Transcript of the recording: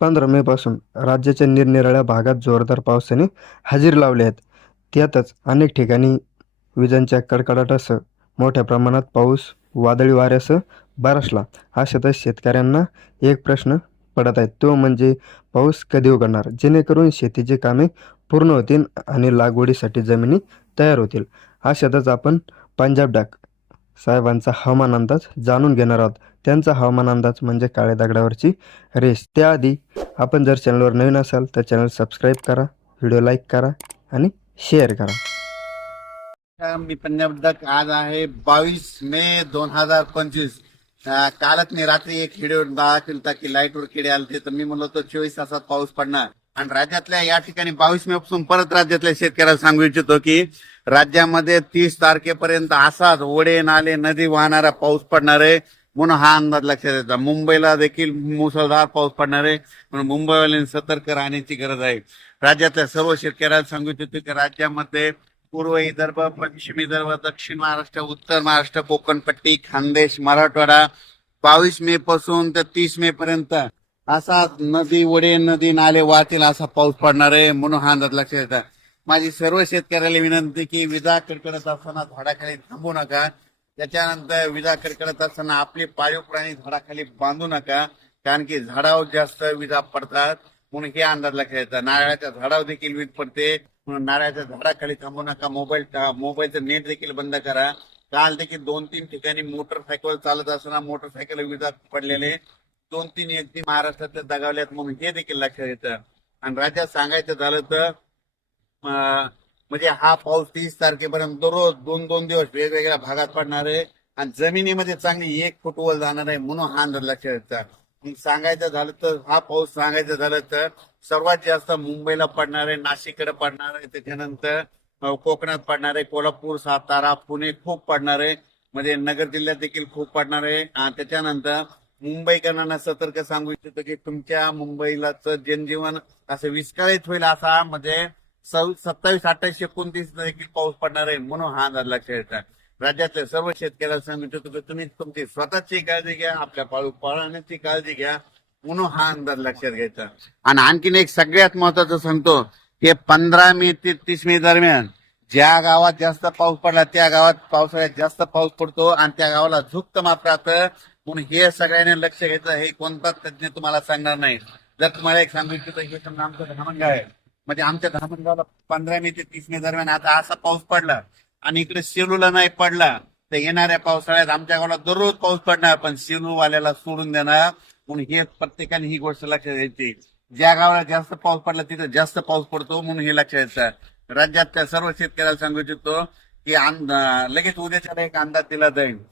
पंधरा मे पासून राज्याच्या निरनिराळ्या भागात जोरदार पावसाने हजेरी लावले आहेत. त्यातच अनेक ठिकाणी विजांच्या कडकडाटासह मोठ्या प्रमाणात पाऊस वादळी वाऱ्यासह बरसला अशातच शेतकऱ्यांना एक प्रश्न पडत आहे. तो म्हणजे पाऊस कधी उघडणार? जेणेकरून शेतीची कामे पूर्ण होतील आणि लागवडीसाठी जमिनी तयार होतील. अशातच आपण पंजाब डाक साहेबांचा हवामान अंदाज जाणून घेणार आहोत. त्यांचा हवामान अंदाज म्हणजे काळ्या दगडावरची रेस. त्याआधी आपण जर चॅनलवर नवीन असाल तर चॅनल सबस्क्राईब करा व्हिडिओ लाईक करा आणि शेअर करा. मी पंजाब आज आहे बावीस मे दोन हजार पंचवीस. कालच मी रात्री एक व्हिडिओ दाखवला होता की लाईटवर किडे आले तर मी म्हणलो होतो चोवीस तासात पाऊस पडणार. आणि राज्यातल्या या ठिकाणी बावीस मे पासून परत राज्यातल्या शेतकऱ्याला सांगू इच्छितो की राज्यामध्ये तीस तारखेपर्यंत असाच ओढे नाले नदी वाहणारा पाऊस पडणार आहे. म्हणून हा अंदाज लक्षात येतो. मुंबईला देखील मुसळधार पाऊस पडणार आहे म्हणून मुंबईवाल्यांनी सतर्क राहण्याची गरज आहे. राज्यातल्या सर्व शेतकऱ्यांना सांगू इच्छितो की राज्यामध्ये पूर्व विदर्भ पश्चिम विदर्भ दक्षिण महाराष्ट्र उत्तर महाराष्ट्र कोकणपट्टी खानदेश मराठवाडा बावीस मे पासून ते तीस मे पर्यंत असा नदी वडे नदी नाले वाहतील असा पाऊस पडणार आहे म्हणून हा अंदाज लक्षात येतात माझी सर्व शेतकऱ्याला विनंती की विजा कडकडत असताना झाडाखाली थांबू नका. त्याच्यानंतर विजा करत असताना आपले पाळीव प्राणी झाडाखाली बांधू नका कारण की झाडावर जास्त विजा पडतात. म्हणून हे अंदाज लक्षात येतात नारळाच्या झाडावर देखील वीज पडते. म्हणून नारळाच्या झाडाखाली थांबू नका. मोबाईल मोबाईलचं नेट देखील बंद करा. काल देखील दोन तीन ठिकाणी मोटरसायकल चालत असताना मोटरसायकल विजा पडलेले. दोन तीन व्यक्ती महाराष्ट्रातल्या दगावल्यात. म्हणून हे देखील लक्षात येतं. आणि राज्यात सांगायचं झालं तर म्हणजे हा पाऊस तीस तारखेपर्यंत दररोज दोन दोन दिवस वेगवेगळ्या भागात पडणार आहे. आणि जमिनीमध्ये चांगली एक फूट वर जाणार आहे म्हणून हा अंदाज लक्षात सांगायचं झालं तर हा पाऊस सांगायचं झालं तर सर्वात जास्त मुंबईला पडणार आहे नाशिककडे पडणार आहे. त्याच्यानंतर कोकणात पडणार आहे कोल्हापूर सातारा पुणे खूप पडणार आहे. म्हणजे नगर जिल्ह्यात देखील खूप पडणार आहे. आणि त्याच्यानंतर मुंबईकरांना सतर्क सांगू इच्छितो की तुमच्या मुंबईला जनजीवन असं विस्कळीत होईल असा म्हणजे सत्तावीस अठ्ठावीस एकोणतीस देखील पाऊस पडणार आहे म्हणून हा अंदाज लक्षात येतात राज्यातल्या सर्व शेतकऱ्याला सांगू इच्छितो की तुम्ही तुमची स्वतःची काळजी घ्या आपल्या पाळू पाळण्याची काळजी घ्या म्हणून हा अंदाज लक्षात घ्यायचा. आणि आणखीन एक सगळ्यात महत्वाचं सांगतो की पंधरा मे ते तीस मे दरम्यान ज्या गावात जास्त पाऊस पडला त्या गावात पावसाळ्यात जास्त पाऊस पडतो आणि त्या गावाला झुक्त माप राहतं म्हणून हे सगळ्यांनी लक्ष घ्यायचं हे कोणताच तज्ञ तुम्हाला सांगणार नाही. जर तुम्हाला एक सांगू इच्छितो हे समजा आमचं धामणगाव आहे. म्हणजे आमच्या धामणगावला पंधरा मे ते तीस मे दरम्यान आता असा पाऊस पडला आणि इकडे सेलूला नाही पडला तर येणाऱ्या पावसाळ्यात आमच्या गावाला दररोज पाऊस पडणार पण सेलूवाल्याला सोडून देणार. म्हणून हे प्रत्येकाने ही गोष्ट लक्षात घ्यायची. ज्या गावाला जास्त पाऊस पडला तिथे जास्त पाऊस पडतो म्हणून हे लक्षात येतं. राज्यातल्या सर्व शेतकऱ्याला सांगू इच्छितो की लगेच उद्याच्याला एक अंदाज दिला जाईल.